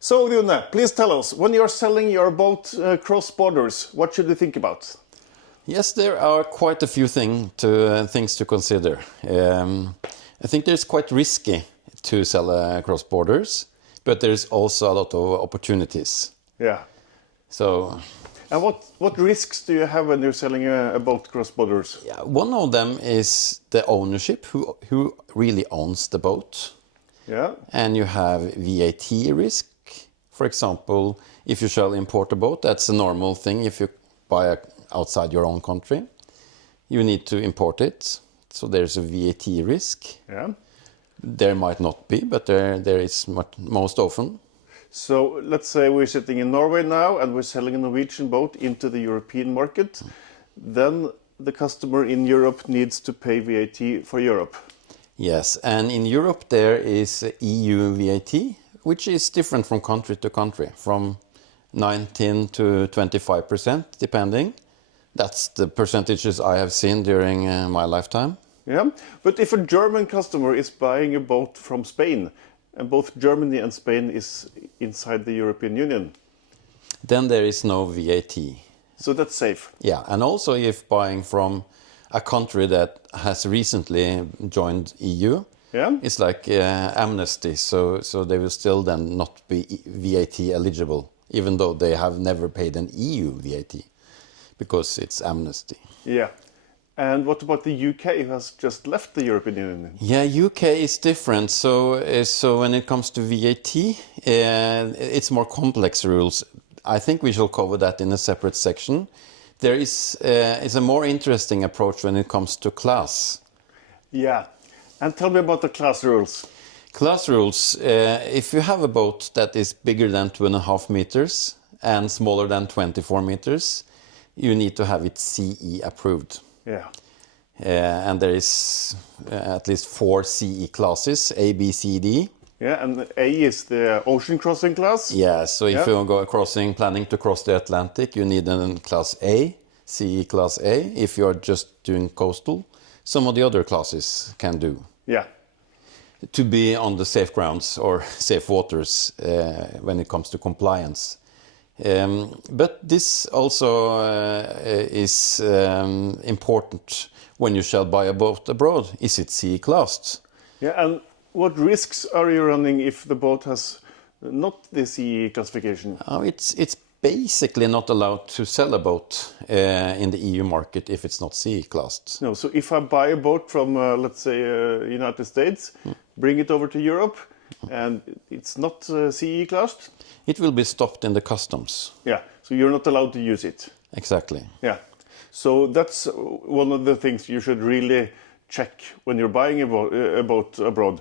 So, Rune, please tell us, when you're selling your boat cross borders, what should you think about? Yes, there are quite a few things to consider. I think it's quite risky to sell across borders, but there's also a lot of opportunities. Yeah. So, And what risks do you have when you're selling a boat cross borders? yeah, one of them is the ownership, who really owns the boat. Yeah. And you have VAT risk. For example, if you shall import a boat, that's a normal thing if you buy outside your own country. You need to import it, so there's a VAT risk. Yeah. There might not be, but there is most often. So let's say we're sitting in Norway now and we're selling a Norwegian boat into the European market. Then the customer in Europe needs to pay VAT for Europe. Yes, and in Europe there is EU VAT, which is different from country to country, from 19 to 25%, depending. That's the percentages I have seen during my lifetime. Yeah, but if a German customer is buying a boat from Spain, and both Germany and Spain is inside the European Union, then there is no VAT. so that's safe. Yeah, and also if buying from a country that has recently joined EU, Yeah. it's like amnesty, so they will still then not be VAT eligible, even though they have never paid an EU VAT, because it's amnesty. Yeah. And what about the UK, who has just left the European Union? Yeah, UK is different. So when it comes to VAT, it's more complex rules. I think we shall cover that in a separate section. There is it's a more interesting approach when it comes to class. Yeah. And tell me about the class rules. Class rules, if you have a boat that is bigger than 2.5 meters and smaller than 24 meters, you need to have it CE approved. Yeah. And there is at least 4 CE classes, A, B, C, D. Yeah, and A is the ocean crossing class. Yeah, so if Yeah. you go planning to cross the Atlantic, you need a class A, CE class A. If you're just doing coastal, some of the other classes can do. Yeah. To be on the safe grounds or safe waters when it comes to compliance. But this also is important when you shall buy a boat abroad. Is it CE classed? Yeah, and what risks are you running if the boat has not the CE classification? Oh, it's basically not allowed to sell a boat in the EU market if it's not CE classed. No, so if I buy a boat from, let's say, United States, bring it over to Europe, and it's not CE classed? It will be stopped in the customs. Yeah, so you're not allowed to use it. Exactly. Yeah, so that's one of the things you should really check when you're buying a boat abroad.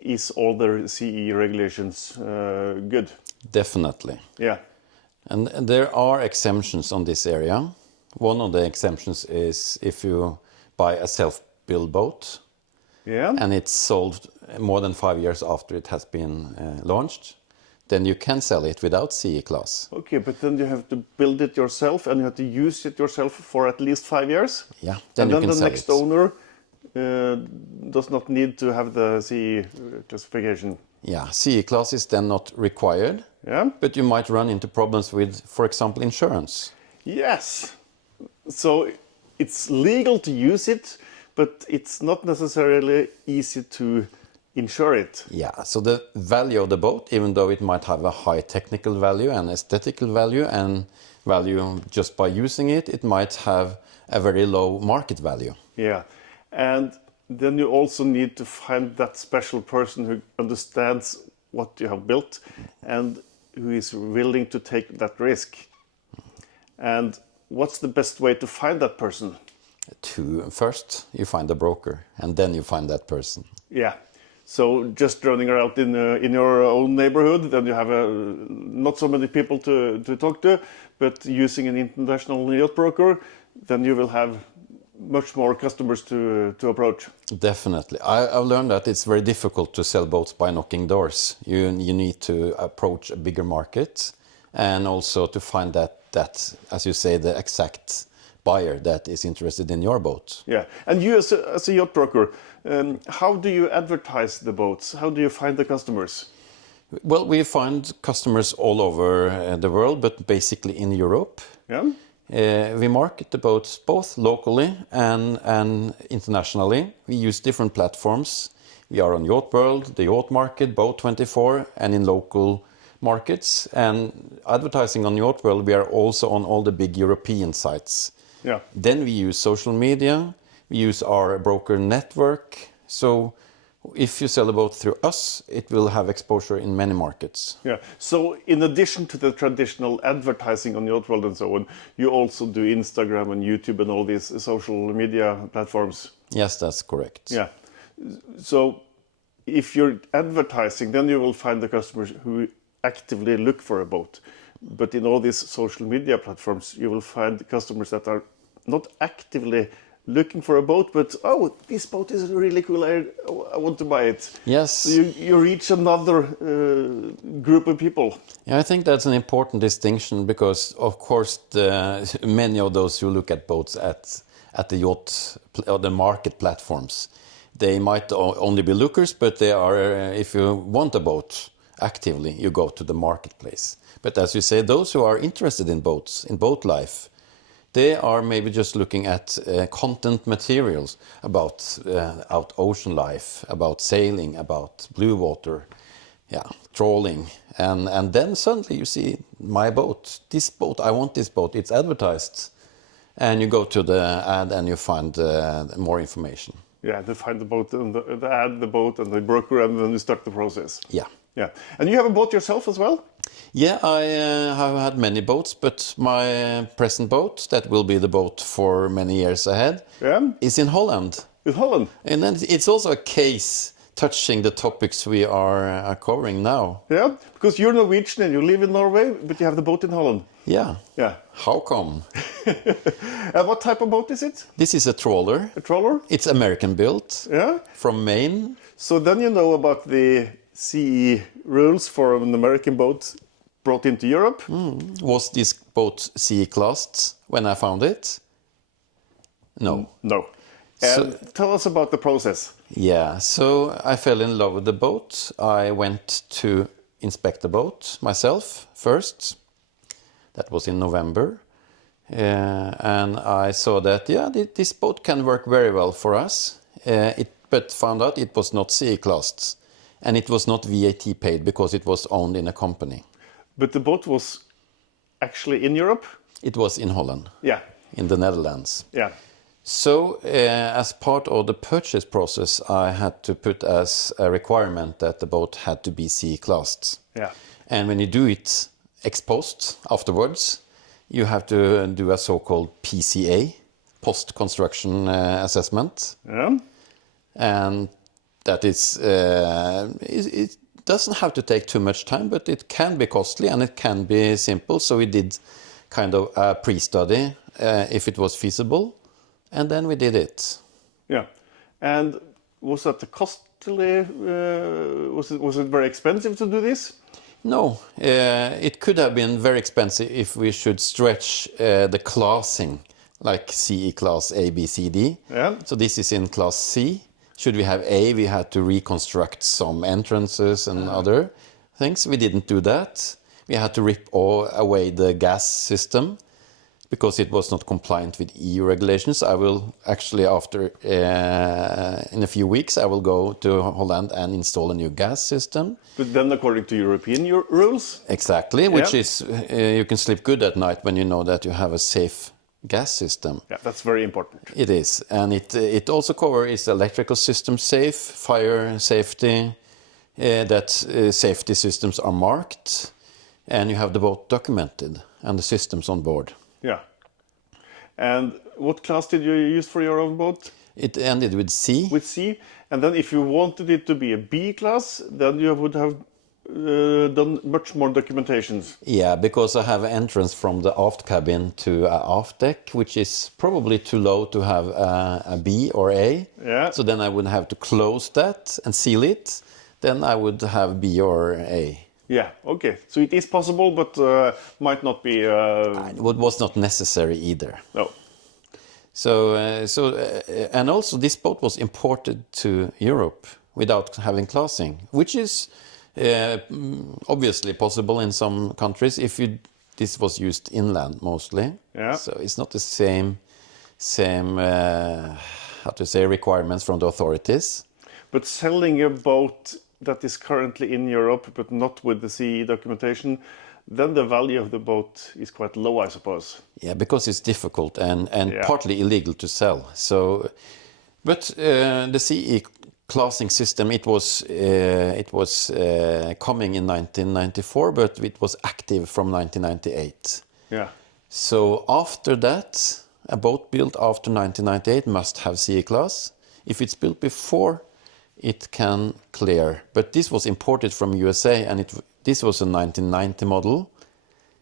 Is all the CE regulations good? Definitely. Yeah. And there are exemptions on this area. One of the exemptions is if you buy a self-built boat, Yeah. and it's sold more than 5 years after it has been launched, then you can sell it without CE class. Okay, but then you have to build it yourself and you have to use it yourself for at least 5 years? Yeah, then And you then can the sell next it. owner does not need to have the CE classification. Yeah, CE class is then not required, Yeah? but you might run into problems with, for example, insurance. Yes. So it's legal to use it, but it's not necessarily easy to insure it. Yeah, so the value of the boat, even though it might have a high technical value and aesthetical value and value just by using it, it might have a very low market value. Yeah. And then you also need to find that special person who understands what you have built and who is willing to take that risk. And what's the best way to find that person? First, you find a broker, and then you find that person. Yeah. So just running around in your own neighborhood, then you have not so many people to talk to, but using an international yacht broker, then you will have much more customers to approach. Definitely. I've learned that it's very difficult to sell boats by knocking doors. You need to approach a bigger market and also to find that, as you say, the exact buyer that is interested in your boat. Yeah, and you as a yacht broker, how do you advertise the boats? How do you find the customers? Well, we find customers all over the world, but basically in Europe. Yeah. We market the boats both locally and internationally. We use different platforms. We are on Yacht World, the Yacht Market, Boat24, and in local markets. And advertising on Yacht World, we are also on all the big European sites. Yeah. Then we use social media. We use our broker network. So if you sell a boat through us, it will have exposure in many markets. Yeah. So in addition to the traditional advertising on Yacht World and so on, you also do Instagram and YouTube and all these social media platforms. Yes, that's correct. Yeah. So if you're advertising, then you will find the customers who actively look for a boat. But in all these social media platforms, you will find customers that are not actively looking for a boat, but oh, this boat is really cool, I want to buy it. Yes. So you reach another group of people. Yeah, I think that's an important distinction because, of course, many of those who look at boats at the yacht or the market platforms, they might only be lookers, but they are. If you want a boat actively, you go to the marketplace. But as you say, those who are interested in boats, in boat life, they are maybe just looking at content materials about out ocean life, about sailing, about blue water, trawling, and then suddenly you see my boat, this boat, I want this boat, it's advertised, and you go to the ad and you find more information. Yeah, they find the boat and the ad, the boat and the broker, and then you start the process. Yeah. Yeah, and you have a boat yourself as well? Yeah, I have had many boats, but my present boat, that will be the boat for many years ahead, is in Holland. In Holland? And then it's also a case touching the topics we are covering now. Yeah, because you're Norwegian and you live in Norway, but you have the boat in Holland. Yeah. Yeah. How come? And what type of boat is it? This is a trawler. A trawler? It's American built. Yeah. From Maine. So then you know about the CE rules for an American boat brought into Europe. Was this boat CE classed when I found it? No. No. And tell us about the process. Yeah, so I fell in love with the boat. I went to inspect the boat myself first. That was in November. And I saw that, this boat can work very well for us. But found out it was not CE classed. And it was not VAT paid because it was owned in a company. But the boat was actually in Europe? It was in Holland. Yeah. In the Netherlands. Yeah. So as part of the purchase process, I had to put as a requirement that the boat had to be CE classed. Yeah. And when you do it ex post afterwards, you have to do a so-called PCA, post-construction assessment. Yeah. And that is, it doesn't have to take too much time, but it can be costly and it can be simple. So we did kind of a pre-study if it was feasible, and then we did it. Yeah. And was that costly? Was it very expensive to do this? No, it could have been very expensive if we should stretch the classing, like CE class A, B, C, D. Yeah. So this is in class C. Should we have A, we had to reconstruct some entrances and other things. We didn't do that. We had to rip away the gas system because it was not compliant with EU regulations. I will actually, in a few weeks, I will go to Holland and install a new gas system. But then according to European rules? Exactly, which is, you can sleep good at night when you know that you have a safe gas system. Yeah, that's very important. It is, and it also covers electrical system safe, fire safety, that safety systems are marked, and you have the boat documented and the systems on board. Yeah. And what class did you use for your own boat? It ended with C. With C. And then if you wanted it to be a B class, then you would have done much more documentations. Yeah, because I have entrance from the aft cabin to a aft deck, which is probably too low to have a B or A. Yeah. So then I would have to close that and seal it. Then I would have B or A. Yeah, okay. So it is possible, but might not be... It was not necessary either. No. So, and also this boat was imported to Europe without having classing, which is Obviously possible in some countries if this was used inland mostly. Yeah. So it's not the same how to say requirements from the authorities. But selling a boat that is currently in Europe but not with the CE documentation, then the value of the boat is quite low, I suppose. Yeah, because it's difficult and Yeah. partly illegal to sell. So, but the CE classing system, it was coming in 1994, but it was active from 1998. Yeah. So after that, a boat built after 1998 must have CE class. If it's built before, it can clear. But this was imported from USA, and this was a 1990 model.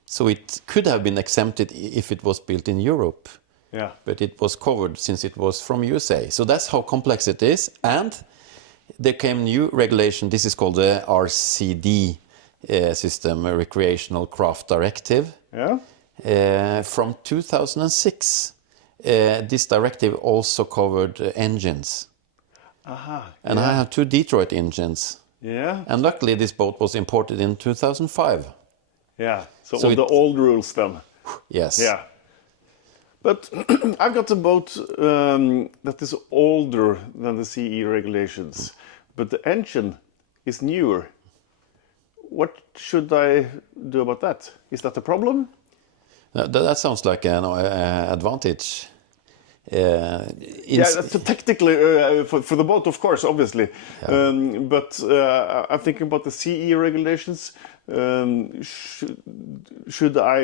So it could have been exempted if it was built in Europe. Yeah. But it was covered since it was from USA. So that's how complex it is. And there came new regulation. This is called the RCD system, a Recreational Craft Directive. Yeah. From 2006. This directive also covered engines. Aha. And I have 2 Detroit engines. Yeah. And luckily this boat was imported in 2005. Yeah. So So all the old rules then. Yes. Yeah. But I've got a boat that is older than the CE regulations, but the engine is newer. What should I do about that? Is that a problem? That sounds like an advantage. Yeah, that's technically for the boat, of course, obviously. Yeah. But I'm thinking about the CE regulations. Should I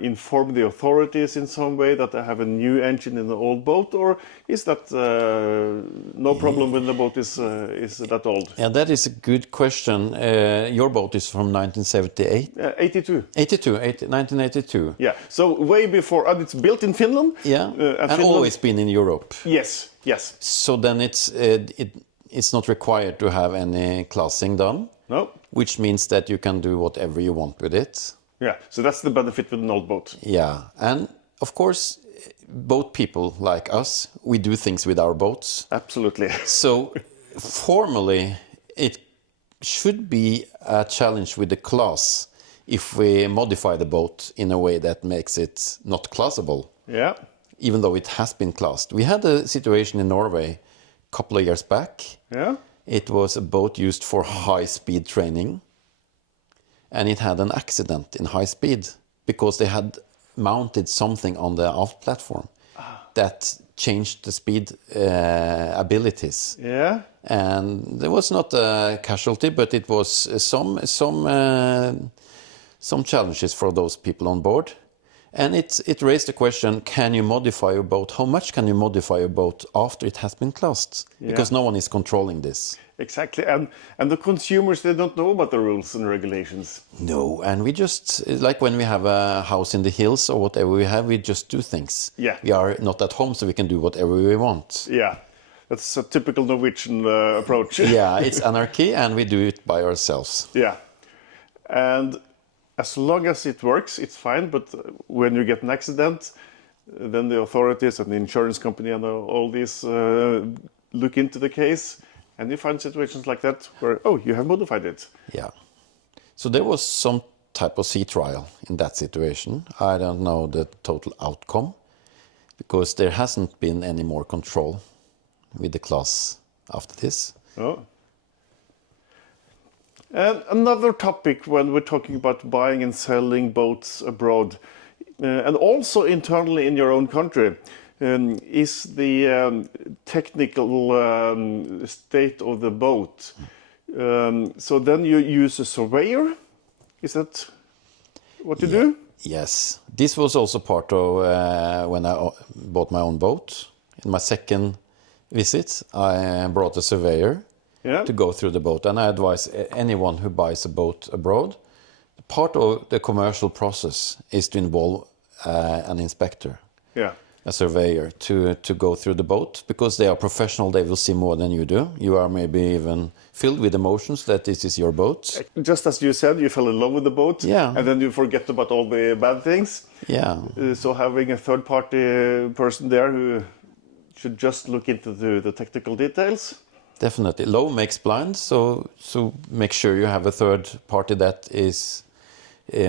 inform the authorities in some way that I have a new engine in the old boat, or is that no problem when the boat is that old? Yeah, that is a good question. Your boat is from 1978? 82. 1982. Yeah, so way before, and it's built in Finland. Yeah, and Finland, always been in Europe. Yes, yes. So then it's not required to have any classing done. No. Which means that you can do whatever you want with it. Yeah, so that's the benefit with an old boat. Yeah, and of course, boat people like us, we do things with our boats. Absolutely. So formally, it should be a challenge with the class if we modify the boat in a way that makes it not classable. Yeah. Even though it has been classed. We had a situation in Norway a couple of years back. Yeah. It was a boat used for high-speed training, and it had an accident in high speed because they had mounted something on the aft platform that changed the speed abilities. Yeah. And there was not a casualty, but it was some challenges for those people on board. And it raised the question, can you modify your boat? How much can you modify your boat after it has been classed? Yeah. Because no one is controlling this. Exactly. And the consumers, they don't know about the rules and regulations. No, and we just, like when we have a house in the hills or whatever we have, we just do things. Yeah. We are not at home, so we can do whatever we want. Yeah. That's a typical Norwegian approach. Yeah, it's anarchy, and we do it by ourselves. Yeah. And as long as it works, it's fine. But when you get an accident, then the authorities and the insurance company and all these look into the case. And you find situations like that where, oh, you have modified it. Yeah. So there was some type of sea trial in that situation. I don't know the total outcome because there hasn't been any more control with the class after this. Oh. And another topic when we're talking about buying and selling boats abroad, and also internally in your own country, is the technical state of the boat. So then you use a surveyor? Is that what you do? Yes. This was also part of when I bought my own boat. In my second visit, I brought a surveyor to go through the boat. And I advise anyone who buys a boat abroad, part of the commercial process is to involve an inspector. Yeah. A surveyor to go through the boat because they are professional. They will see more than you do. You are maybe even filled with emotions that this is your boat. Just as you said, you fell in love with the boat, and then you forget about all the bad things. Yeah. So having a third-party person there who should just look into the technical details. Definitely. Low makes blind, so make sure you have a third party that is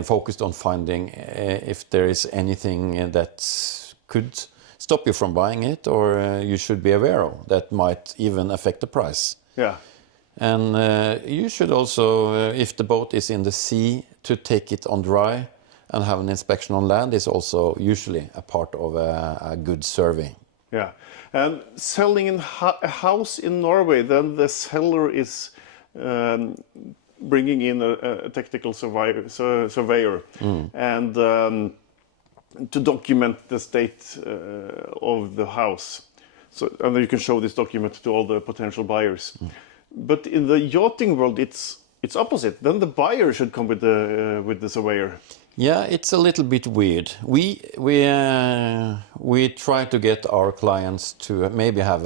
focused on finding if there is anything that could stop you from buying it, or you should be aware of that might even affect the price. Yeah. And you should also, if the boat is in the sea, to take it on dry and have an inspection on land is also usually a part of a good survey. Yeah. And selling a house in Norway, then the seller is bringing in a technical surveyor and to document the state of the house. So, and then you can show this document to all the potential buyers. But in the yachting world, it's opposite. Then the buyer should come with the surveyor. Yeah, it's a little bit weird. We try to get our clients to maybe have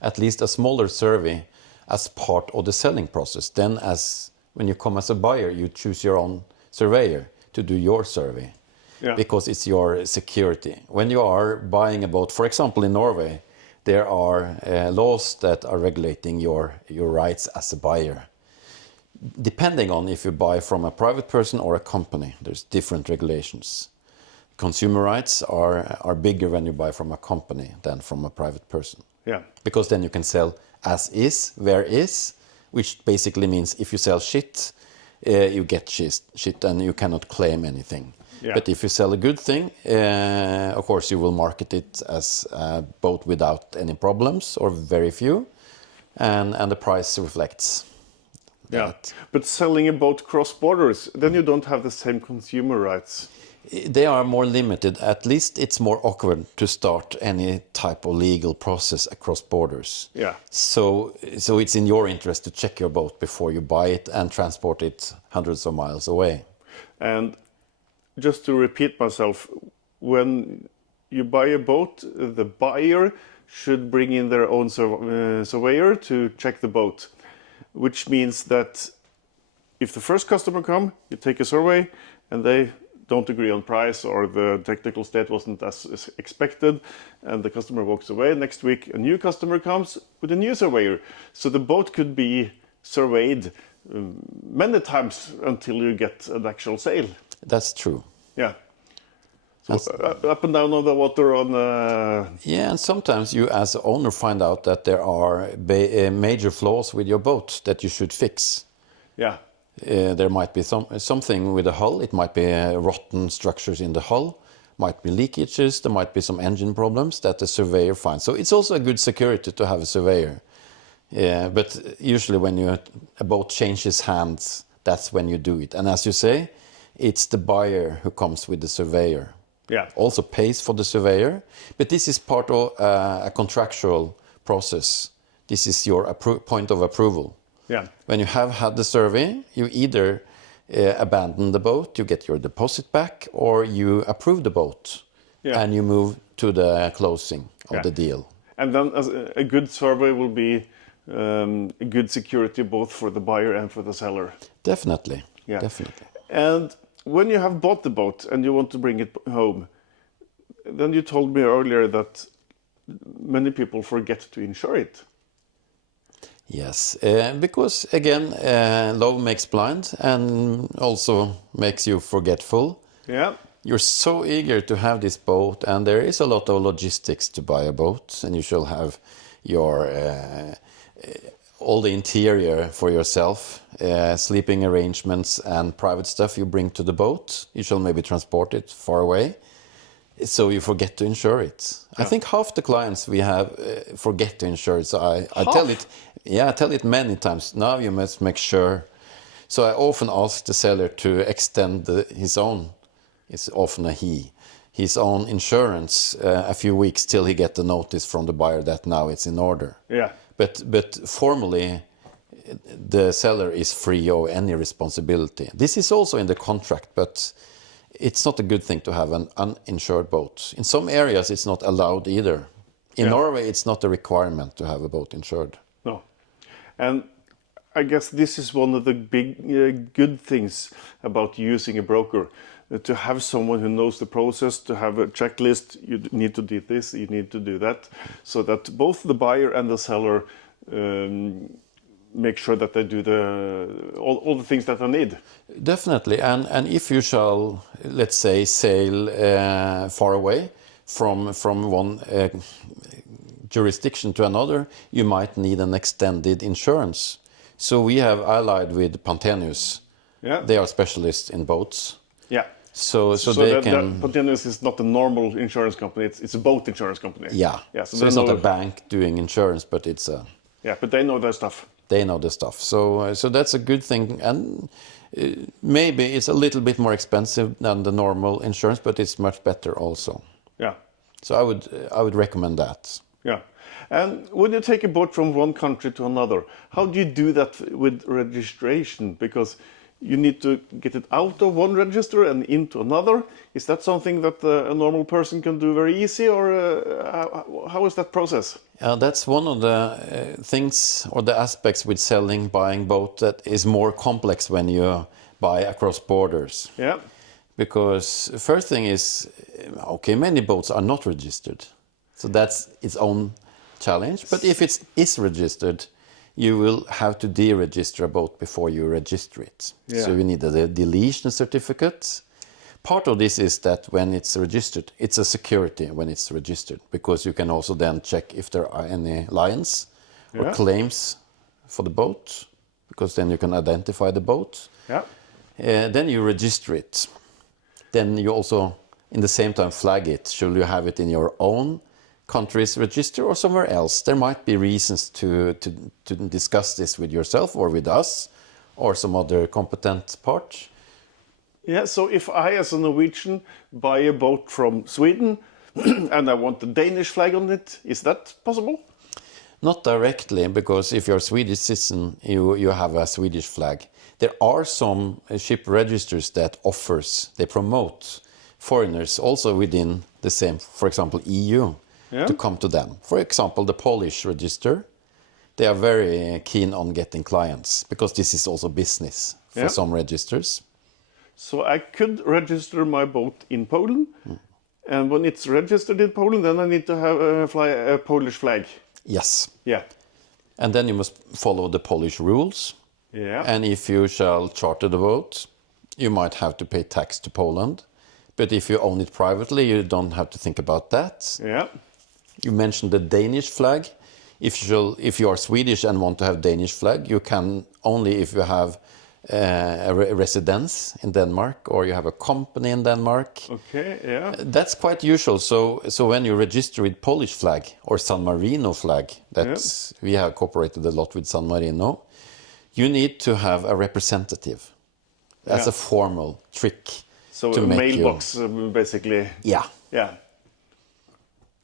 at least a smaller survey as part of the selling process. Then, as when you come as a buyer, you choose your own surveyor to do your survey, because it's your security. When you are buying a boat, for example, in Norway, there are laws that are regulating your rights as a buyer. Depending on if you buy from a private person or a company, there's different regulations. Consumer rights are bigger when you buy from a company than from a private person. Yeah. Because then you can sell as is, where is, which basically means if you sell shit, you get shit and you cannot claim anything. Yeah. But if you sell a good thing, of course you will market it as a boat without any problems or very few, and the price reflects. Yeah, but selling a boat cross borders, then you don't have the same consumer rights. They are more limited. At least it's more awkward to start any type of legal process across borders. Yeah. So it's in your interest to check your boat before you buy it and transport it hundreds of miles away. And just to repeat myself, when you buy a boat, the buyer should bring in their own surveyor to check the boat. Which means that if the first customer come, you take a survey and they don't agree on price or the technical state wasn't as expected and the customer walks away. Next week a new customer comes with a new surveyor. So the boat could be surveyed many times until you get an actual sale. That's true. Yeah. So up and down on the water on... Yeah, and sometimes you as an owner find out that there are major flaws with your boat that you should fix. Yeah. There might be something with the hull. It might be rotten structures in the hull, might be leakages, there might be some engine problems that the surveyor finds. So it's also a good security to have a surveyor. But usually when a boat changes hands, that's when you do it. And as you say, it's the buyer who comes with the surveyor. Yeah. Also pays for the surveyor, but this is part of a contractual process. This is your point of approval. Yeah. When you have had the survey, you either abandon the boat, you get your deposit back, or you approve the boat and you move to the closing of the deal. And then a good survey will be a good security both for the buyer and for the seller. Definitely. Yeah. Definitely. And when you have bought the boat and you want to bring it home, then you told me earlier that many people forget to insure it. Yes, because again, love makes blind and also makes you forgetful. Yeah. You're so eager to have this boat, and there is a lot of logistics to buy a boat, and you shall have your all the interior for yourself, sleeping arrangements and private stuff you bring to the boat. You shall maybe transport it far away, so you forget to insure it. Yeah. I think half the clients we have forget to insure it. So I tell it, I tell it many times. Now you must make sure. So I often ask the seller to extend his own. It's often a he. His own insurance a few weeks till he get the notice from the buyer that now it's in order. Yeah. But formally, the seller is free of any responsibility. This is also in the contract, but it's not a good thing to have an uninsured boat. In some areas, it's not allowed either. In Norway, it's not a requirement to have a boat insured. No. And I guess this is one of the big good things about using a broker. To have someone who knows the process, to have a checklist, you need to do this, you need to do that, so that both the buyer and the seller make sure that they do all the things that they need. Definitely, and if you shall, let's say, sail far away from one jurisdiction to another, you might need an extended insurance. So we have allied with Pantenius. Yeah. They are specialists in boats. Yeah. So they can. Pantenius is not a normal insurance company. It's a boat insurance company. Yeah. Yeah. So it's not a bank doing insurance, but it's a. Yeah, but they know their stuff. They know the stuff. So that's a good thing, and maybe it's a little bit more expensive than the normal insurance, but it's much better also. Yeah. So I would recommend that. Yeah. And when you take a boat from one country to another, how do you do that with registration? Because you need to get it out of one register and into another. Is that something that a normal person can do very easy, or how is that process? That's one of the things or the aspects with selling, buying boat that is more complex when you buy across borders. Yeah. Because first thing is, okay, many boats are not registered. So that's its own challenge. But if it is registered, you will have to deregister a boat before you register it. Yeah. So you need a deletion certificate. Part of this is that when it's registered, it's a security when it's registered, because you can also then check if there are any liens or claims for the boat, because then you can identify the boat. Yeah. Then you register it. Then you also, in the same time, flag it. Should you have it in your own country's register or somewhere else? There might be reasons to discuss this with yourself or with us or some other competent part. Yeah, so if I, as a Norwegian, buy a boat from Sweden and I want the Danish flag on it, is that possible? Not directly, because if you're a Swedish citizen, you have a Swedish flag. There are some ship registers that they promote foreigners also within the same, for example, EU, to come to them. For example, the Polish register, they are very keen on getting clients, because this is also business for some registers. So I could register my boat in Poland, and when it's registered in Poland, then I need to have fly a Polish flag. Yes. Yeah. And then you must follow the Polish rules. Yeah. And if you shall charter the boat, you might have to pay tax to Poland. But if you own it privately, you don't have to think about that. Yeah. You mentioned the Danish flag. If you are Swedish and want to have Danish flag, you can only if you have a residence in Denmark or you have a company in Denmark. Okay, yeah. That's quite usual. So when you register with Polish flag or San Marino flag, we have cooperated a lot with San Marino, you need to have a representative. That's a formal trick. So to a make mailbox, basically. Yeah. Yeah.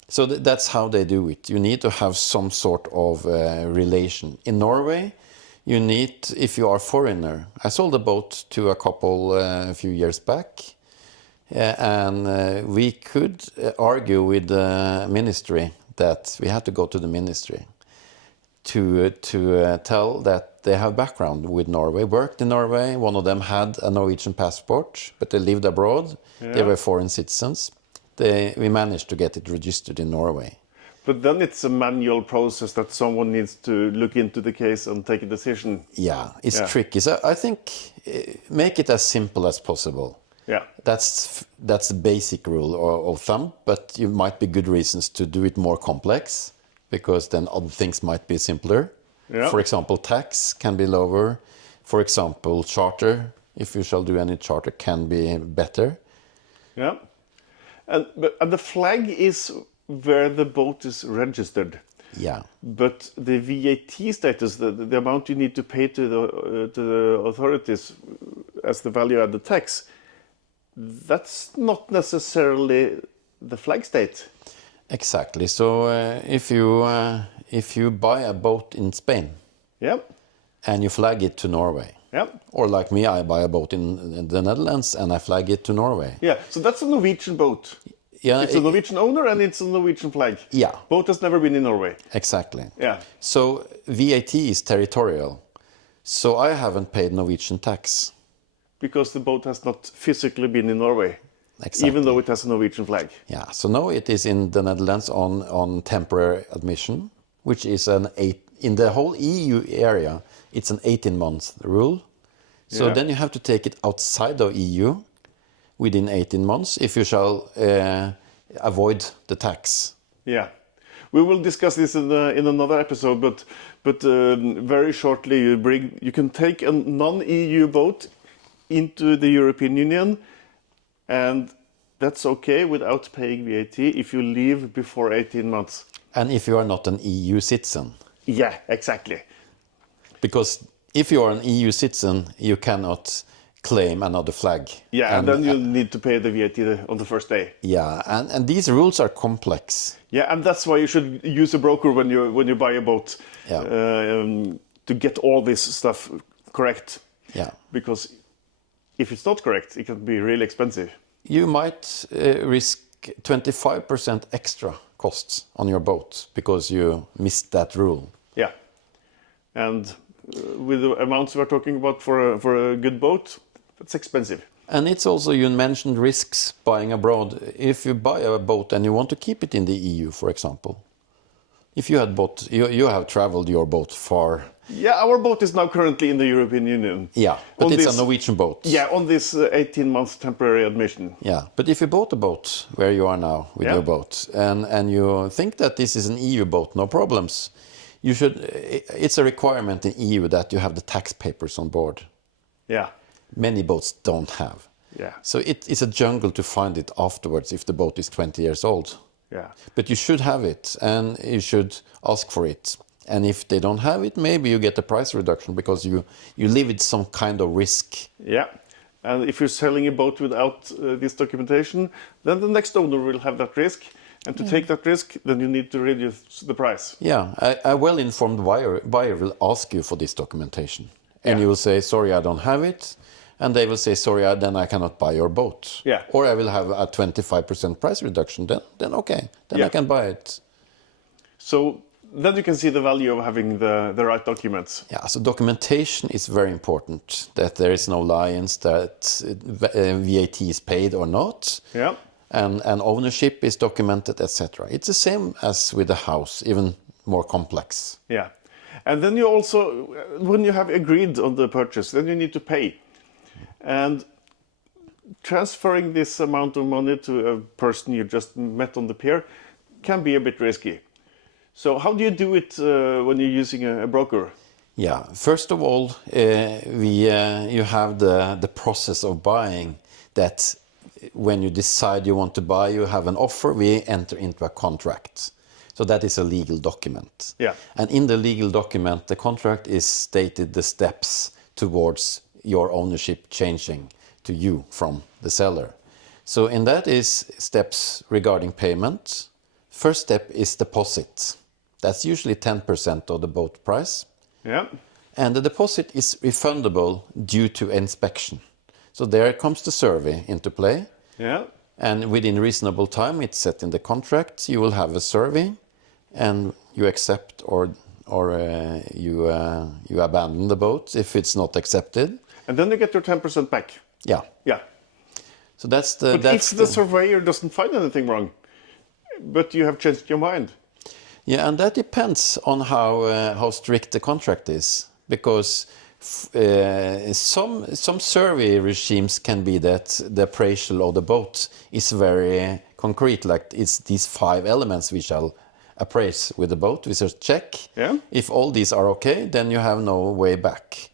So that's how they do it. You need to have some sort of relation. In Norway, you need, if you are a foreigner. I sold a boat to a couple a few years back, and we could argue with the ministry that we had to go to the ministry to tell that they have background with Norway, worked in Norway. One of them had a Norwegian passport, but they lived abroad. Yeah. They were foreign citizens. We managed to get it registered in Norway. But then it's a manual process that someone needs to look into the case and take a decision. Yeah, it's tricky. So I think make it as simple as possible. Yeah. That's the basic rule of thumb, but you might be good reasons to do it more complex, because then other things might be simpler. Yeah. For example, tax can be lower. For example, charter, if you shall do any charter, can be better. Yeah. And the flag is where the boat is registered. Yeah. But the VAT status, the amount you need to pay to the authorities as the value-added tax, that's not necessarily the flag state. Exactly. So if you buy a boat in Spain, and you flag it to Norway, or like me, I buy a boat in the Netherlands and I flag it to Norway. Yeah. So that's a Norwegian boat. Yeah, it's a Norwegian owner and it's a Norwegian flag. Yeah. Boat has never been in Norway. Exactly. Yeah. So VAT is territorial. So I haven't paid Norwegian tax. Because the boat has not physically been in Norway. Exactly. Even though it has a Norwegian flag. Yeah. So now it is in the Netherlands on temporary admission, which is an in the whole EU area, it's an 18-month rule. So Yeah. then you have to take it outside of EU within 18 months if you shall avoid the tax. Yeah, we will discuss this in another episode. But very shortly, you can take a non-EU boat into the European Union, and that's okay without paying VAT if you leave before 18 months. And if you are not an EU citizen. Yeah, exactly. Because if you are an EU citizen, you cannot claim another flag. Yeah, and then you need to pay the VAT on the first day. Yeah, and these rules are complex. Yeah, and that's why you should use a broker when you buy a boat, Yeah. to get all this stuff correct. Yeah. Because if it's not correct, it can be really expensive. You might risk 25% extra costs on your boat because you missed that rule. Yeah, and with the amounts we're talking about for a good boat, that's expensive. And it's also, you mentioned risks buying abroad. If you buy a boat and you want to keep it in the EU, for example, if you had bought, you have traveled your boat far. Yeah, our boat is now currently in the European Union. Yeah, but On it's this- a Norwegian boat. Yeah, on this 18-month temporary admission. Yeah, but if you bought a boat where you are now with Yeah. your boat, and you think that this is an EU boat, no problems, you should. It's a requirement in EU that you have the tax papers on board. Yeah, Many boats don't have. yeah, So it's a jungle to find it afterwards if the boat is 20 years old. yeah. But you should have it, and you should ask for it. And if they don't have it, maybe you get a price reduction because you live with some kind of risk. Yeah, and if you're selling a boat without this documentation, then the next owner will have that risk. And to take that risk, then you need to reduce the price. Yeah, a well-informed buyer will ask you for this documentation. And Yeah. you will say, sorry, I don't have it. And they will say, sorry, then I cannot buy your boat. Yeah. Or I will have a 25% price reduction. Then okay, then Yeah. I can buy it. So then you can see the value of having the right documents. Yeah, so documentation is very important, that there is no liens, that VAT is paid or not, Yeah, and ownership is documented, etc. It's the same as with the house, even more complex. yeah. And then you also, when you have agreed on the purchase, then you need to pay. And transferring this amount of money to a person you just met on the pier can be a bit risky. So how do you do it when you're using a broker? Yeah, first of all, you have the process of buying, that when you decide you want to buy, you have an offer, we enter into a contract. So that is a legal document. Yeah. And in the legal document, the contract is stated the steps towards your ownership changing to you from the seller. So in that is steps regarding payment. First step is deposit. That's usually 10% of the boat price. Yeah, And the deposit is refundable due to inspection. So there comes the survey into play. yeah, And within reasonable time, it's set in the contract, you will have a survey, and you accept or you abandon the boat if it's not accepted. and then you get your 10% back. Yeah. Yeah, So that's the. but that's if the surveyor doesn't find anything wrong, but you have changed your mind. Yeah, and that depends on how strict the contract is, because some survey regimes can be that the appraisal of the boat is very concrete, like it's these 5 elements we shall appraise with the boat. We just check. Yeah. If all these are okay, then you have no way back.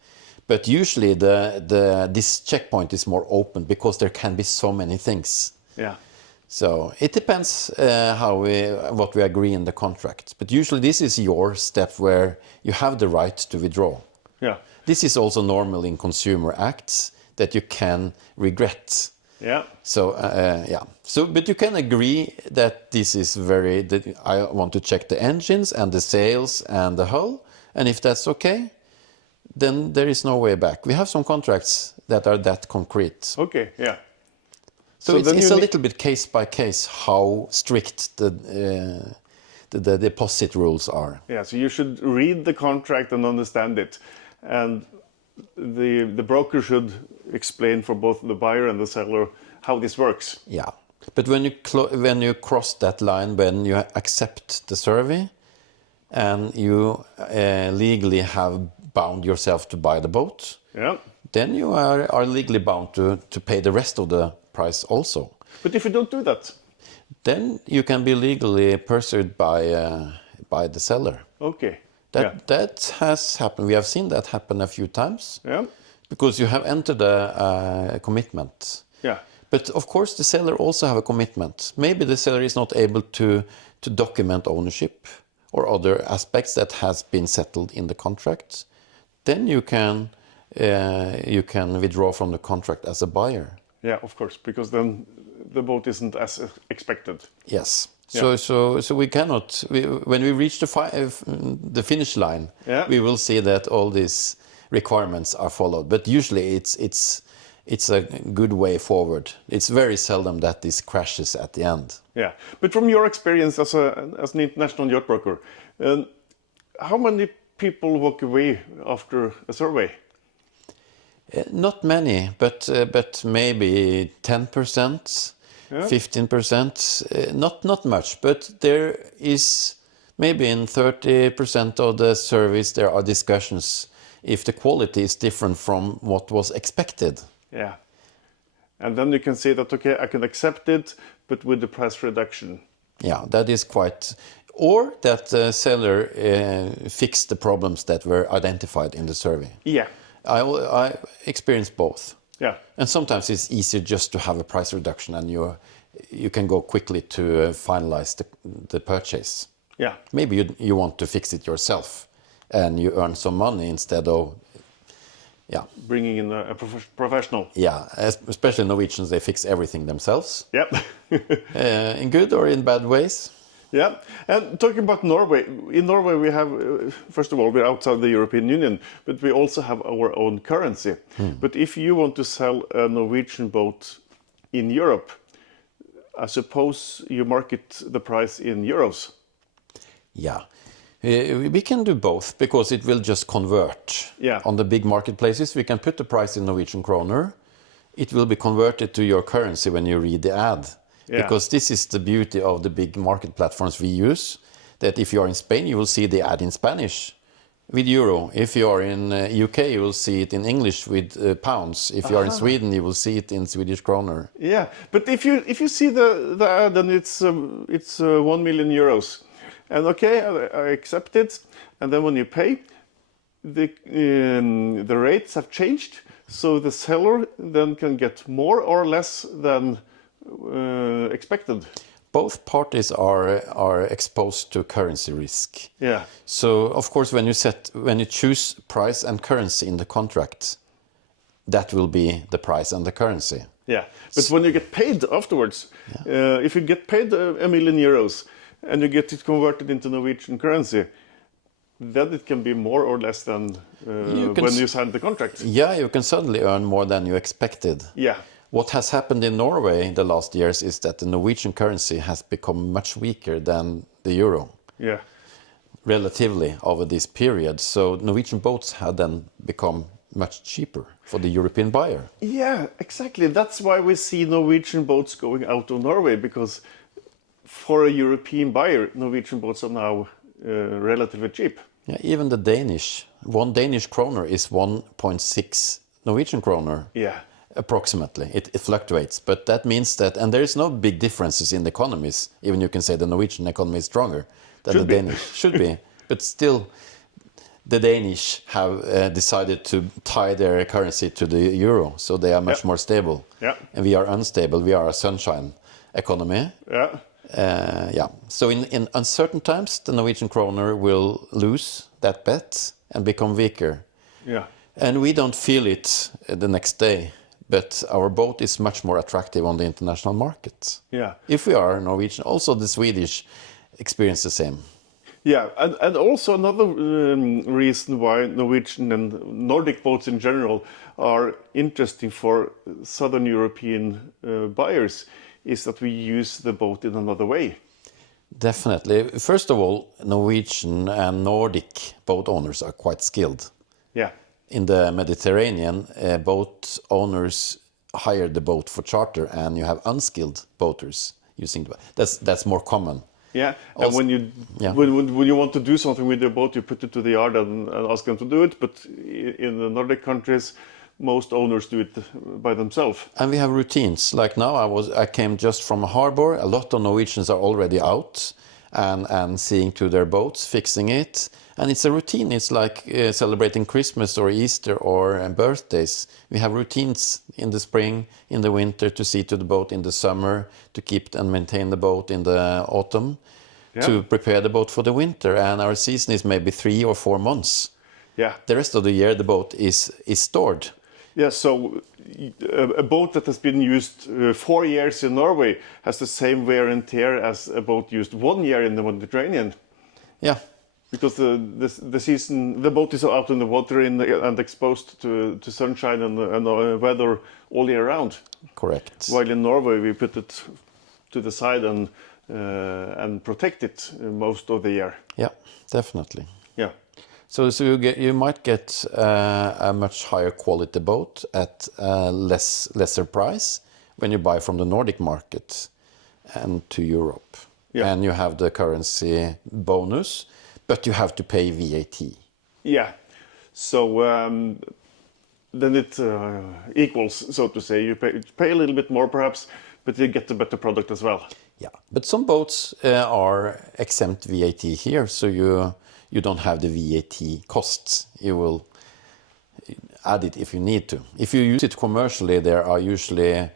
But usually this checkpoint is more open because there can be so many things. Yeah, So it depends what we agree in the contract. But usually this is your step where you have the right to withdraw. yeah, This is also normal in consumer acts that you can regret. yeah, So yeah. So but you can agree that this is that I want to check the engines and the sails and the hull, and if that's okay, then there is no way back. We have some contracts that are that concrete. okay, yeah. So then it's you a little bit case by case how strict the deposit rules are. Yeah, so you should read the contract and understand it. And the broker should explain for both the buyer and the seller how this works. Yeah, but when you cross that line, when you accept the survey, and you legally have bound yourself to buy the boat, Yeah. then you are legally bound to pay the rest of the price also. But if you don't do that, Then you can be legally pursued by the seller. okay. That has happened. We have seen that happen a few times Yeah. because you have entered a commitment. Yeah. But of course, the seller also have a commitment. Maybe the seller is not able to document ownership or other aspects that has been settled in the contract. Then you can withdraw from the contract as a buyer. Yeah, of course, because then the boat isn't as expected. Yes. Yeah. So we cannot. When we reach the finish line, Yeah. we will see that all these requirements are followed. But usually, it's a good way forward. It's very seldom that this crashes at the end. Yeah, but from your experience as an international yacht broker, how many people walk away after a survey? Not many, but maybe 10%, Yeah. 15%. Not much, but there is maybe in 30% of the surveys there are discussions if the quality is different from what was expected. Yeah, and then you can say that, okay, I can accept it, but with the price reduction. Yeah, that is quite. Or that the seller fixed the problems that were identified in the survey. Yeah. I experienced both. Yeah. And sometimes it's easier just to have a price reduction and you can go quickly to finalize the purchase. Yeah. Maybe you want to fix it yourself and you earn some money instead of, yeah. Bringing in a professional. Yeah, especially Norwegians, they fix everything themselves. Yeah. In good or in bad ways. Yeah, and talking about Norway, in Norway we have, first of all, we're outside the European Union, but we also have our own currency. But if you want to sell a Norwegian boat in Europe, I suppose you market the price in euros. Yeah, we can do both because it will just convert. Yeah. On the big marketplaces, we can put the price in Norwegian kroner. It will be converted to your currency when you read the ad. Yeah. Because this is the beauty of the big market platforms we use, that if you are in Spain, you will see the ad in Spanish with euro. If you are in UK, you will see it in English with pounds. If you are in Sweden, you will see it in Swedish kroner. Yeah, but if you see the ad, then it's 1 million euros, and okay, I accept it, and then when you pay, the rates have changed, so the seller then can get more or less than expected. Both parties are exposed to currency risk. Yeah. So of course, when you choose price and currency in the contract, that will be the price and the currency. Yeah, but when you get paid afterwards, if you get paid a million euros and you get it converted into Norwegian currency, then it can be more or less than when you signed the contract. Yeah, you can suddenly earn more than you expected. Yeah. What has happened in Norway the last years is that the Norwegian currency has become much weaker than the euro. Yeah. Relatively over this period. So Norwegian boats have then become much cheaper for the European buyer. Yeah, exactly. That's why we see Norwegian boats going out of Norway, because for a European buyer, Norwegian boats are now relatively cheap. Yeah, even the Danish, 1 Danish kroner is 1.6 Norwegian kroner. Yeah. Approximately. It fluctuates, but that means that, and there is no big differences in the economies. Even you can say the Norwegian economy is stronger than the Danish. Should be, but still, the Danish have decided to tie their currency to the euro, so they are much more stable. Yeah. And we are unstable. We are a sunshine economy. Yeah. Yeah. So in uncertain times, the Norwegian kroner will lose that bet and become weaker. Yeah. And we don't feel it the next day. But our boat is much more attractive on the international market. Yeah. If we are Norwegian, also the Swedish experience the same. Yeah, and also another reason why Norwegian and Nordic boats in general are interesting for Southern European buyers is that we use the boat in another way. Definitely. First of all, Norwegian and Nordic boat owners are quite skilled. Yeah. In the Mediterranean, boat owners hire the boat for charter, and you have unskilled boaters using the boat. That's more common. Yeah, and Also- when you Yeah. when you want to do something with your boat, you put it to the yard and ask them to do it. But in the Nordic countries, most owners do it by themselves. And we have routines. Like now, I came just from a harbor. A lot of Norwegians are already out and seeing to their boats, fixing it. And it's a routine. It's like celebrating Christmas or Easter or birthdays. We have routines in the spring, in the winter, to see to the boat in the summer, to keep and maintain the boat in the autumn, to prepare the boat for the winter. And our season is maybe 3 or 4 months. Yeah. The rest of the year, the boat is stored. Yeah, so a boat that has been used 4 years in Norway has the same wear and tear as a boat used 1 year in the Mediterranean. Yeah. Because the boat is out in the water and exposed to sunshine and weather all year round. Correct. While in Norway we put it to the side and protect it most of the year. Yeah, definitely. Yeah. So you might get a much higher quality boat at a lesser price when you buy from the Nordic market and to Europe. Yeah. And you have the currency bonus, but you have to pay VAT. Yeah. So then it equals, so to say. You pay a little bit more perhaps, but you get a better product as well. Yeah, but some boats are exempt VAT here, so you don't have the VAT costs. You will add it if you need to. If you use it commercially, there are usually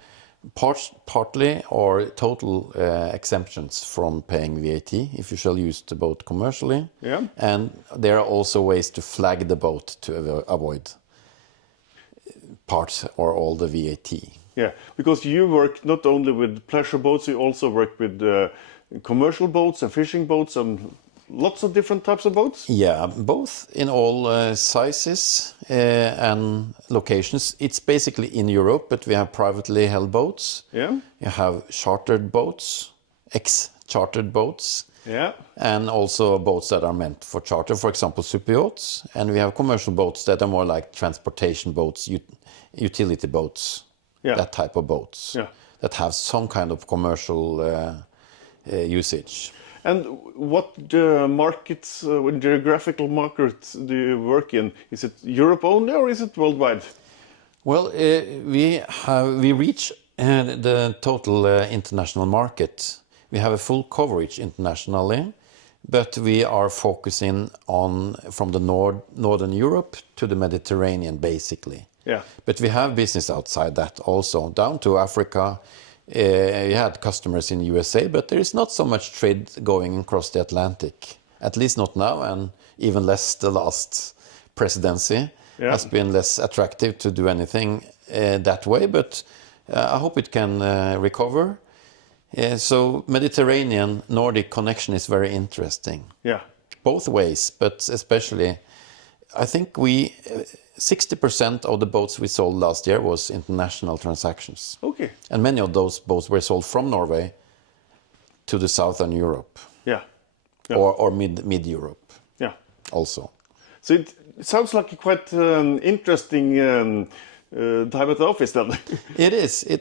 partly or total exemptions from paying VAT if you shall use the boat commercially. Yeah. And there are also ways to flag the boat to avoid part or all the VAT. Yeah, because you work not only with pleasure boats, you also work with commercial boats and fishing boats and lots of different types of boats. Yeah, both in all sizes and locations. It's basically in Europe, but we have privately held boats. Yeah. You have chartered boats, ex-chartered boats, Yeah. and also boats that are meant for charter, for example, super yachts. And we have commercial boats that are more like transportation boats, utility boats, Yeah. that type of boats that have some kind of commercial usage. And what markets, geographical markets do you work in? Is it Europe only or is it worldwide? Well, we reach the total international market. We have a full coverage internationally, but we are focusing on from the northern Europe to the Mediterranean, basically. Yeah. But we have business outside that also, down to Africa. You had customers in USA, but there is not so much trade going across the Atlantic, at least not now, and even less the last presidency has been less attractive to do anything that way, but I hope it can recover. So Mediterranean Nordic connection is very interesting. Yeah. Both ways, but especially I think 60% of the boats we sold last year was international transactions. Okay. And many of those boats were sold from Norway to the southern Europe. Yeah. Or mid-Europe. Yeah. Also. So it sounds like a quite interesting time at the office then. It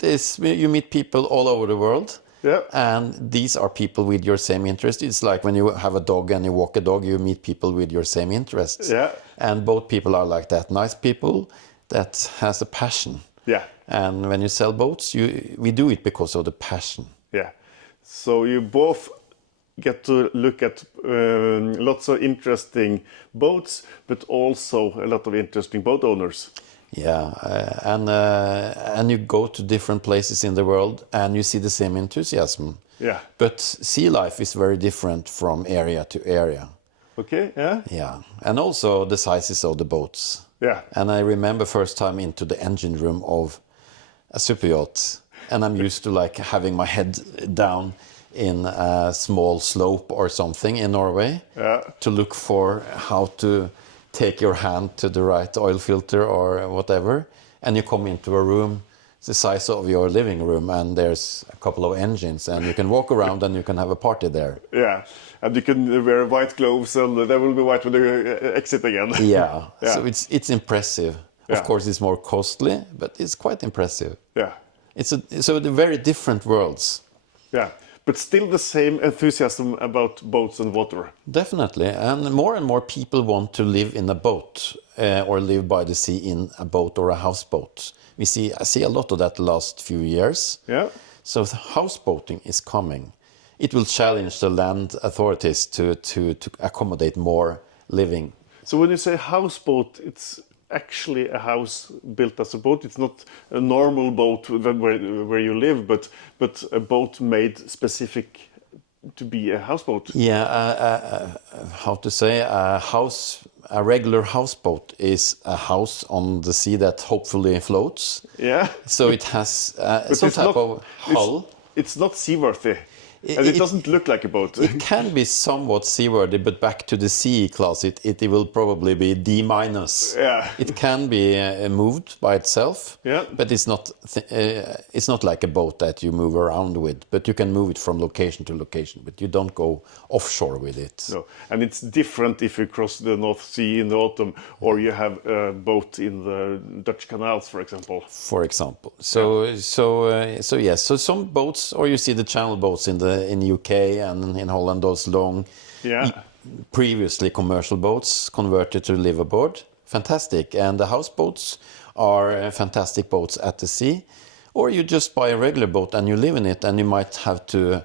is. You meet people all over the world. Yeah. And these are people with your same interest. It's like when you have a dog and you walk a dog, you meet people with your same interests. Yeah. And both people are like that. Nice people that has a passion. Yeah. And when you sell boats, we do it because of the passion. Yeah. So you both get to look at lots of interesting boats, but also a lot of interesting boat owners. Yeah, and you go to different places in the world and you see the same enthusiasm. Yeah. But sea life is very different from area to area. Okay. Yeah. Yeah, and also the sizes of the boats. Yeah. And I remember first time into the engine room of a super yacht, and I'm used to like having my head down in a small slope or something in Norway to look for how to take your hand to the right oil filter or whatever, and you come into a room the size of your living room, and there's a couple of engines, and you can walk around and you can have a party there. Yeah, and you can wear white gloves, and they will be white when you exit again. Yeah. So it's impressive. Yeah. Of course, it's more costly, but it's quite impressive. Yeah. So they're very different worlds. Yeah, but still the same enthusiasm about boats and water. Definitely, and more people want to live in a boat or live by the sea in a boat or a houseboat. I see a lot of that the last few years. Yeah. So houseboating is coming. It will challenge the land authorities to accommodate more living. So when you say houseboat, it's actually a house built as a boat. It's not a normal boat where you live, but a boat made specific to be a houseboat. Yeah, how to say, a regular houseboat is a house on the sea that hopefully floats. Yeah. So it has But some it's type not- of hull. It's not seaworthy. And it doesn't look like a boat. It can be somewhat seaworthy, but back to the C class, it will probably be D minus. Yeah. It can be moved by itself, Yeah. but it's not like a boat that you move around with. But you can move it from location to location, but you don't go offshore with it. No, and it's different if you cross the North Sea in the autumn, or you have a boat in the Dutch canals, for example. For example, so yes, so some boats, or you see the channel boats in UK and in Holland, those long, Yeah. previously commercial boats converted to liveaboard. Fantastic, and the houseboats are fantastic boats at the sea. Or you just buy a regular boat and you live in it, and you might have to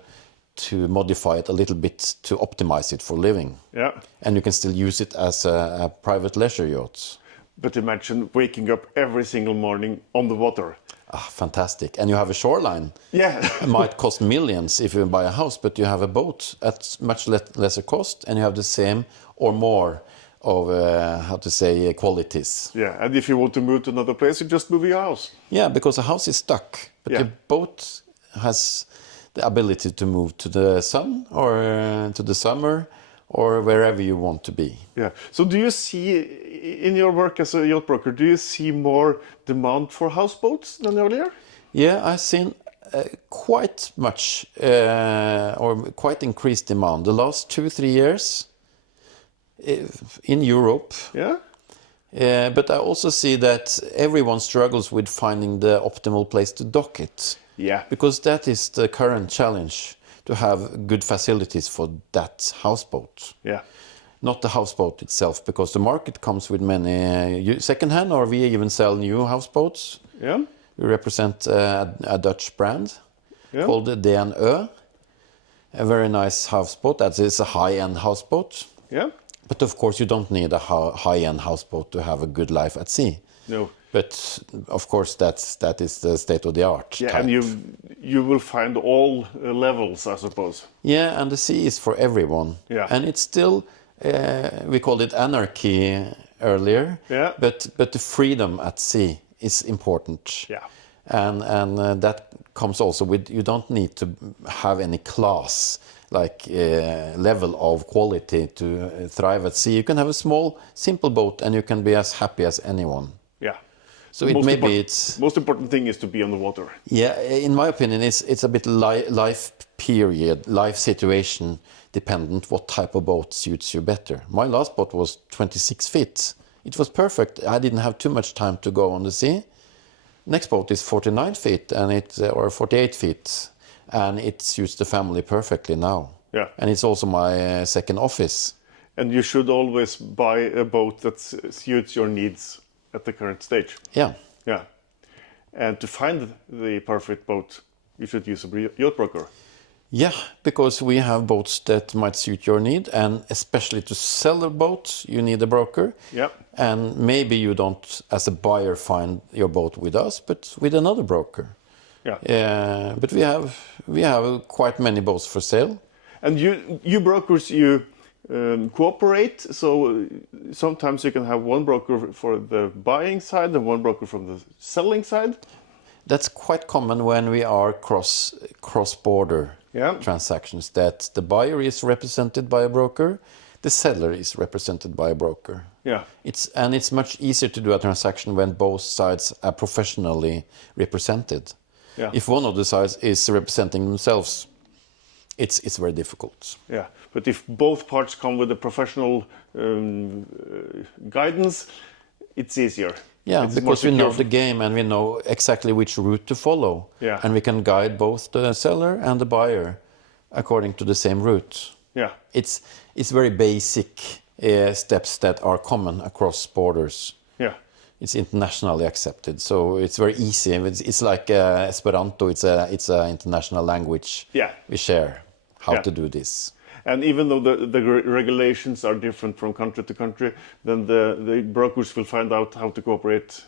modify it a little bit to optimize it for living. Yeah. And you can still use it as a private leisure yacht. But imagine waking up every single morning on the water. Ah, fantastic. And you have a shoreline. Yeah. It might cost millions if you buy a house, but you have a boat at much lesser cost, and you have the same or more of, qualities. Yeah, and if you want to move to another place, you just move your house. Yeah, because a house is stuck, but Yeah. the boat has the ability to move to the sun or to the summer or wherever you want to be. Yeah. So do you see, in your work as a yacht broker, do you see more demand for houseboats than earlier? Yeah, I've seen quite much or quite increased demand the last 2-3 years in Europe. Yeah. But I also see that everyone struggles with finding the optimal place to dock it. Yeah. Because that is the current challenge, to have good facilities for that houseboat. Yeah. Not the houseboat itself, because the market comes with many second-hand, or we even sell new houseboats. Yeah. We represent a Dutch brand Yeah. called DNÖ, a very nice houseboat. That is a high-end houseboat. Yeah. But of course, you don't need a high-end houseboat to have a good life at sea. No. But of course, that is the state of the art. Yeah, type. and you will find all levels, I suppose. Yeah, and the sea is for everyone. Yeah. And it's still, we called it anarchy earlier. Yeah. But the freedom at sea is important. Yeah. And that comes also with, you don't need to have any class, like level of quality to thrive at sea. You can have a small, simple boat, and you can be as happy as anyone. Yeah. So it maybe it's most important thing is to be on the water. yeah. In my opinion, it's a bit life situation dependent. What type of boat suits you better? My last boat was 26 feet. It was perfect. I didn't have too much time to go on the sea. Next boat is 49 feet and or 48 feet, and it suits the family perfectly now. Yeah. And it's also my second office. And you should always buy a boat that suits your needs at the current stage. Yeah. Yeah. And to find the perfect boat, you should use a yacht broker. Yeah, because we have boats that might suit your need, and especially to sell a boat, you need a broker. Yeah. And maybe you don't, as a buyer, find your boat with us, but with another broker. Yeah. But we have quite many boats for sale. And you brokers, you cooperate. So sometimes you can have one broker for the buying side and one broker from the selling side. That's quite common when we are cross-border Yeah. transactions, that the buyer is represented by a broker, the seller is represented by a broker. Yeah. It's much easier to do a transaction when both sides are professionally represented. Yeah. If one of the sides is representing themselves, it's very difficult. Yeah. But if both parts come with a professional guidance, it's easier. Yeah, It's because we more know secure. the game and we know exactly which route to follow. Yeah. And we can guide both the seller and the buyer according to the same route. Yeah. It's very basic steps that are common across borders. Yeah. It's internationally accepted, so it's very easy. It's like Esperanto. It's a international language. Yeah. We share how Yeah. to do this. And even though the regulations are different from country to country, then the brokers will find out how to cooperate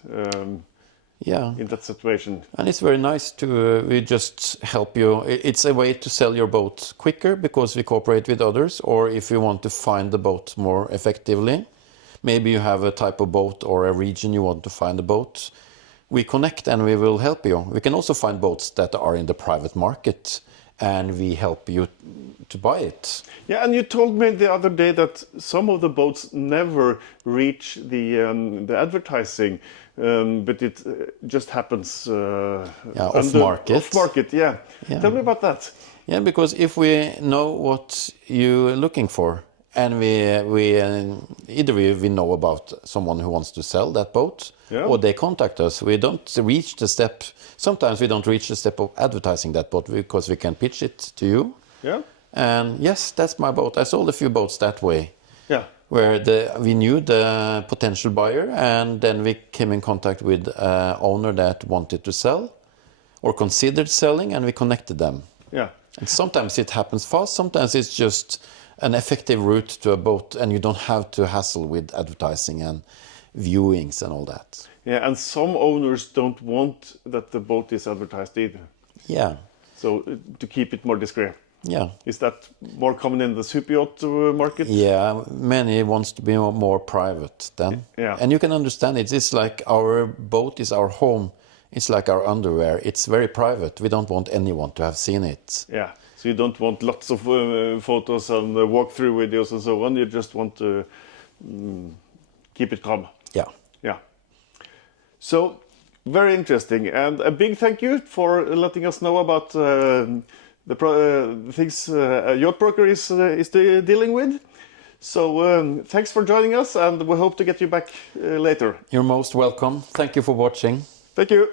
in that situation. And it's very nice to we just help you. It's a way to sell your boat quicker because we cooperate with others, or if you want to find the boat more effectively. Maybe you have a type of boat or a region you want to find a boat. We connect and we will help you. We can also find boats that are in the private market and we help you to buy it. Yeah, and you told me the other day that some of the boats never reach the advertising, but it just happens off market. Off market, yeah. Tell me about that. Yeah, because if we know what you're looking for, and either we know about someone who wants to sell that boat, or they contact us. We don't reach the step. Sometimes we don't reach the step of advertising that boat because we can pitch it to you. Yeah. And yes, that's my boat. I sold a few boats that way. Yeah. Where we knew the potential buyer, and then we came in contact with an owner that wanted to sell or considered selling, and we connected them. Yeah. And sometimes it happens fast. Sometimes it's just an effective route to a boat, and you don't have to hassle with advertising and viewings and all that. Yeah, and some owners don't want that the boat is advertised either. Yeah. So to keep it more discreet. Yeah. Is that more common in the super yacht market? Yeah, many wants to be more private then. Yeah. And you can understand it. It's like our boat is our home. It's like our underwear. It's very private. We don't want anyone to have seen it. Yeah. So you don't want lots of photos and walkthrough videos and so on. You just want to keep it calm. Yeah. Yeah. So very interesting, and a big thank you for letting us know about the things a yacht broker is dealing with. So thanks for joining us, and we hope to get you back later. You're most welcome. Thank you for watching. Thank you.